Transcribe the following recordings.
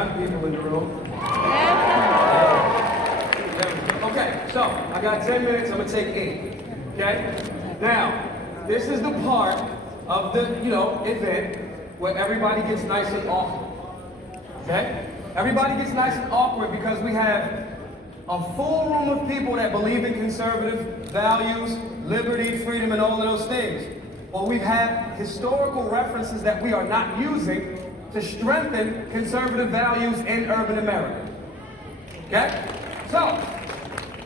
young people in the room. Okay, so I got 10 minutes, I'm gonna take 8. Okay? Now, this is the part of the, event where everybody gets nice and awkward. Okay? Everybody gets nice and awkward because we have a full room of people that believe in conservative values, liberty, freedom, and all of those things. Well, we've had historical references that we are not using to strengthen conservative values in urban America. Okay? So,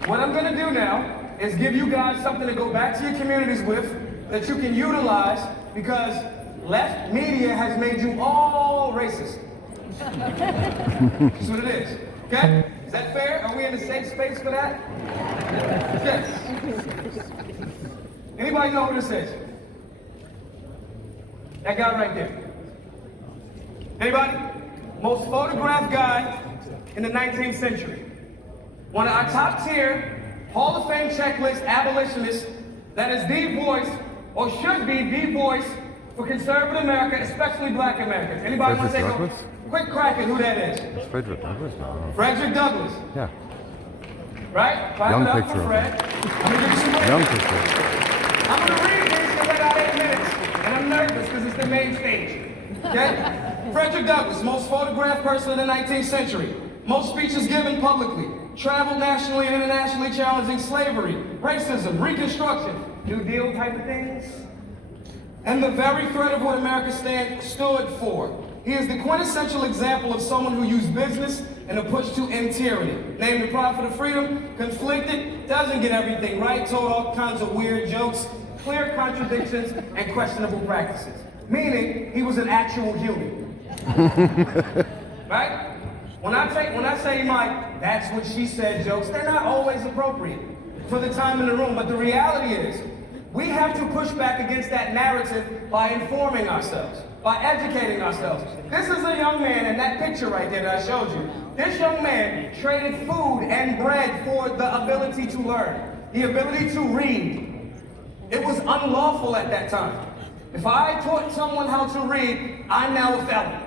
what I'm gonna do now is give you guys something to go back to your communities with that you can utilize because left media has made you all racist. That's what it is. Okay? Is that fair? Are we in a safe space for that? Yes. Anybody know who this is? That guy right there. Anybody? Most photographed guy in the 19th century. One of our top tier Hall of Fame checklist abolitionists that is the voice, or should be the voice, for conservative America, especially black Americans. Anybody want to take a quick crack at who that is? It's Frederick Douglass? No. Frederick Douglass. Yeah. Right? Clap Young it up picture for Fred. I'm gonna give you some more. Young picture. I'm gonna read this because I got 8 minutes, and I'm nervous because it's the main stage. Okay? Frederick Douglass, most photographed person in the 19th century. Most speeches given publicly. Traveled nationally and internationally challenging slavery, racism, Reconstruction, New Deal type of things. And the very thread of what America stood for. He is the quintessential example of someone who used business and a push to end tyranny. Named the prophet of freedom, conflicted, doesn't get everything right, told all kinds of weird jokes, clear contradictions, and questionable practices. Meaning, he was an actual human. Right? When I say my "that's what she said" jokes, they're not always appropriate for the time in the room, but the reality is, we have to push back against that narrative by informing ourselves, by educating ourselves. This is a young man in that picture right there that I showed you. This young man traded food and bread for the ability to learn, the ability to read. It was unlawful at that time. If I taught someone how to read, I'm now a felon.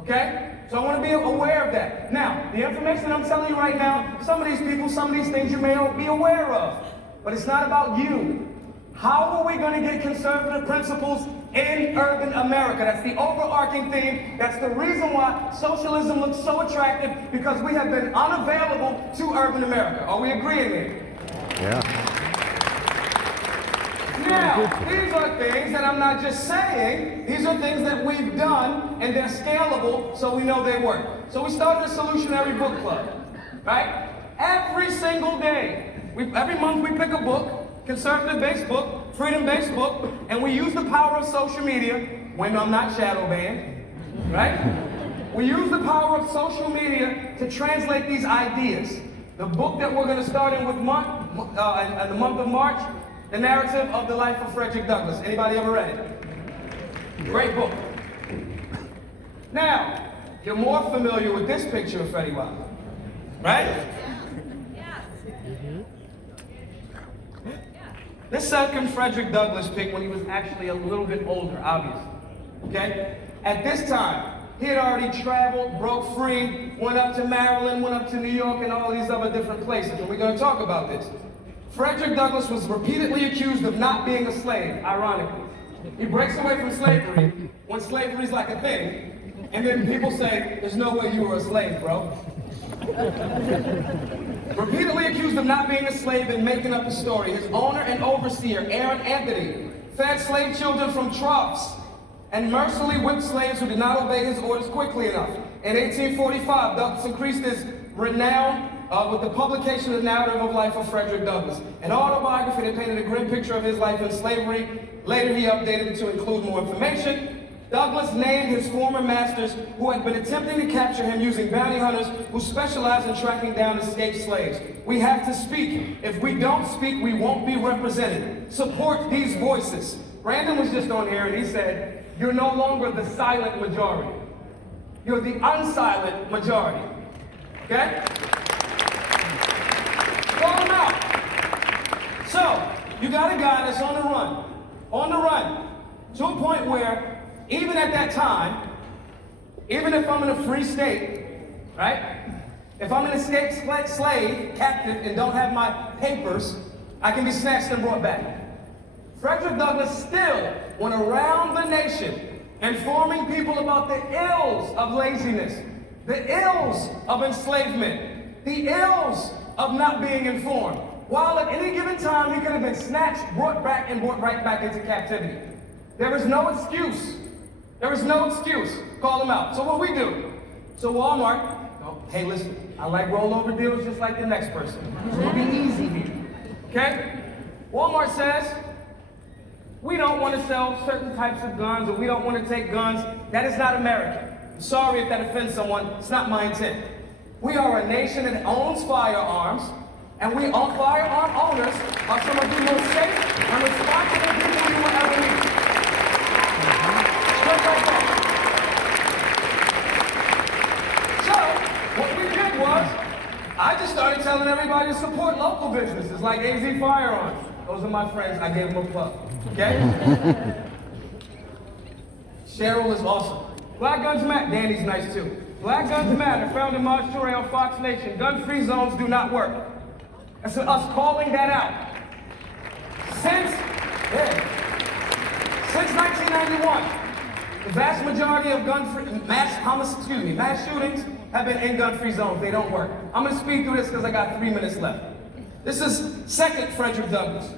Okay? So I want to be aware of that. Now, the information I'm telling you right now, some of these people, some of these things you may not be aware of. But it's not about you. How are we going to get conservative principles in urban America? That's the overarching theme. That's the reason why socialism looks so attractive, because we have been unavailable to urban America. Are we agreeing there? Yeah. Now, these are things that I'm not just saying. These are things that we've done, and they're scalable, so we know they work. So we started a solutionary book club, right? Every single day, every month we pick a book, conservative-based book, freedom-based book, and we use the power of social media, when I'm not shadow banned, right? We use the power of social media to translate these ideas. The book that we're going to start in the month of March, The Narrative of the Life of Frederick Douglass. Anybody ever read it? Great book. Now, you're more familiar with this picture of Freddie Wilde, right? This second Frederick Douglass pic when he was actually a little bit older, obviously. Okay? At this time, he had already traveled, broke free, went up to Maryland, went up to New York, and all these other different places. And we're going to talk about this. Frederick Douglass was repeatedly accused of not being a slave, ironically. He breaks away from slavery when slavery's like a thing, and then people say, there's no way you were a slave, bro. Repeatedly accused of not being a slave and making up a story. His owner and overseer, Aaron Anthony, fed slave children from troughs and mercilessly whipped slaves who did not obey his orders quickly enough. In 1845, Douglass increased his renown with the publication of the Narrative of Life of Frederick Douglass, an autobiography that painted a grim picture of his life in slavery. Later, he updated it to include more information. Douglass named his former masters who had been attempting to capture him using bounty hunters who specialize in tracking down escaped slaves. We have to speak. If we don't speak, we won't be represented. Support these voices. Brandon was just on here and he said, you're no longer the silent majority. You're the unsilent majority. Okay? Call them out. So, you got a guy that's on the run, to a point where, even at that time, Even if I'm in a free state, right? If I'm an escaped slave, captive, and don't have my papers, I can be snatched and brought back. Frederick Douglass still went around the nation informing people about the ills of laziness, the ills of enslavement, the ills of not being informed. While at any given time he could have been snatched, brought back, and brought right back into captivity. There is no excuse. There is no excuse. Call him out. So what we do? So Walmart, hey listen, I like rollover deals just like the next person. So it'll be easy here. Okay? Walmart says, we don't want to sell certain types of guns, or we don't want to take guns. That is not American. I'm sorry if that offends someone. It's not my intent. We are a nation that owns firearms, and we are firearm owners are some of the most safe and responsible people you will ever meet. Just like that. So, what we did was, I just started telling everybody to support local businesses like AZ Firearms. Those are my friends. I gave them a plug. Okay? Cheryl is awesome. Black Guns Matter. Danny's nice too. Black Guns Matter, found in Maj Toure on Fox Nation. Gun-free zones do not work. That's us calling that out. Since 1991, the vast majority of mass shootings have been in gun-free zones. They don't work. I'm gonna speed through this because I got 3 minutes left. This is second Frederick Douglass.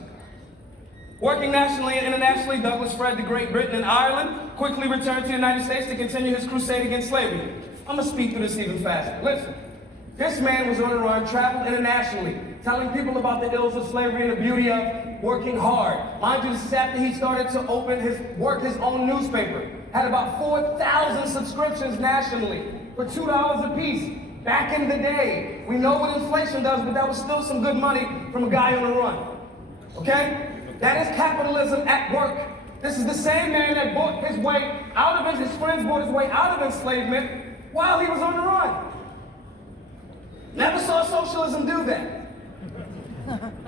Working nationally and internationally, Douglass fled to Great Britain and Ireland, quickly returned to the United States to continue his crusade against slavery. I'm gonna speed through this even faster. Listen, this man was on a run, traveled internationally, telling people about the ills of slavery and the beauty of working hard. Mind you, this is after he started to work his own newspaper. Had about 4,000 subscriptions nationally for $2 a piece. Back in the day, we know what inflation does, but that was still some good money from a guy on the run. Okay? That is capitalism at work. This is the same man that bought his way out of his friends bought his way out of enslavement while he was on the run. Never saw socialism do that.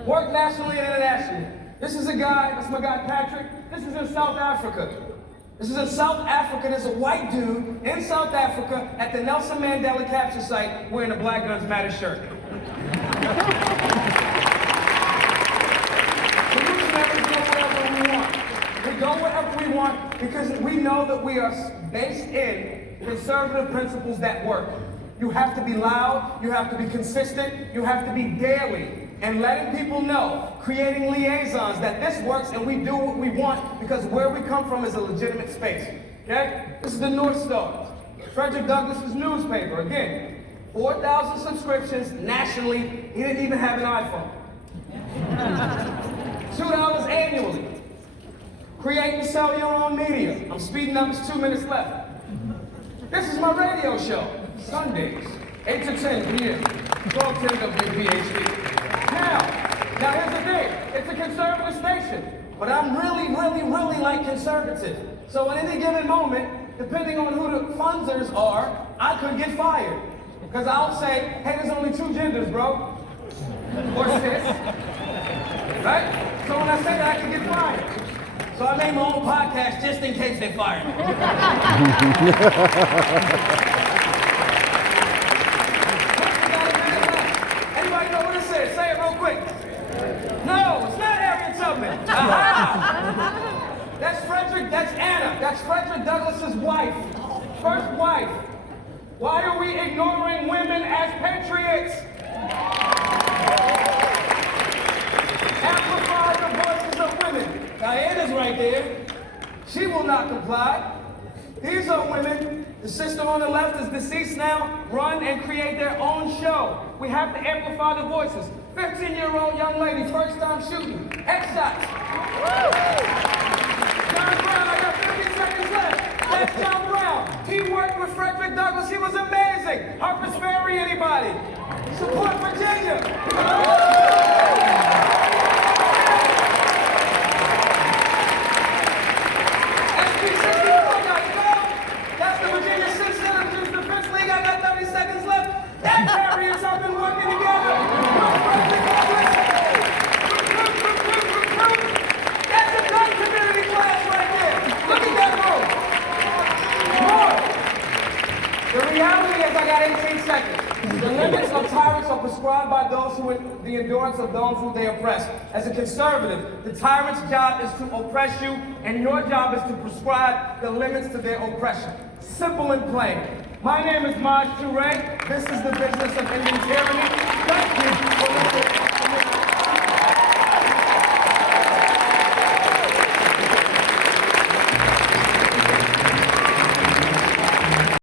Work nationally and internationally. This is a guy, that's my guy Patrick. This is in South Africa. This is in South Africa. There's a white dude in South Africa at the Nelson Mandela capture site wearing a Black Guns Matter shirt. We go wherever we want because we know that we are based in conservative principles that work. You have to be loud, you have to be consistent, you have to be daily, and letting people know, creating liaisons that this works and we do what we want because where we come from is a legitimate space. Okay? This is the North Star. Frederick Douglass's newspaper. Again, 4,000 subscriptions nationally. He didn't even have an iPhone. $2 annually. Create and sell your own media. I'm speeding up, it's 2 minutes left. This is my radio show. Sundays, 8 to 10 p.m. 1210 WPHB. Now here's the thing. It's a conservative station, but I'm really like conservative. So at any given moment, depending on who the funders are, I could get fired. Because I'll say, hey, there's only 2 genders, bro. Or cis. Right? So when I say that, I can get fired. So I made my own podcast just in case they fire me. Anybody know what it says? Say it real quick. No, it's not Harriet Tubman. That's Frederick, that's Anna. That's Frederick Douglass's wife. First wife. Why are we ignoring women as patriots? Amplify the voices of women. Diana's right there. She will not comply. These are women. The sister on the left is deceased now. Run and create their own show. We have to amplify the voices. 15-year-old young lady, first time shooting. Headshots. John Brown, I got 30 seconds left. That's John Brown. He worked with Frederick Douglass. He was amazing. Harper's Ferry, anybody? Support Virginia. got 18 seconds. The limits of tyrants are prescribed by those who, the endurance of those who they oppress. As a conservative, the tyrant's job is to oppress you, and your job is to prescribe the limits to their oppression. Simple and plain. My name is Maj Toure. This is the business of ending tyranny.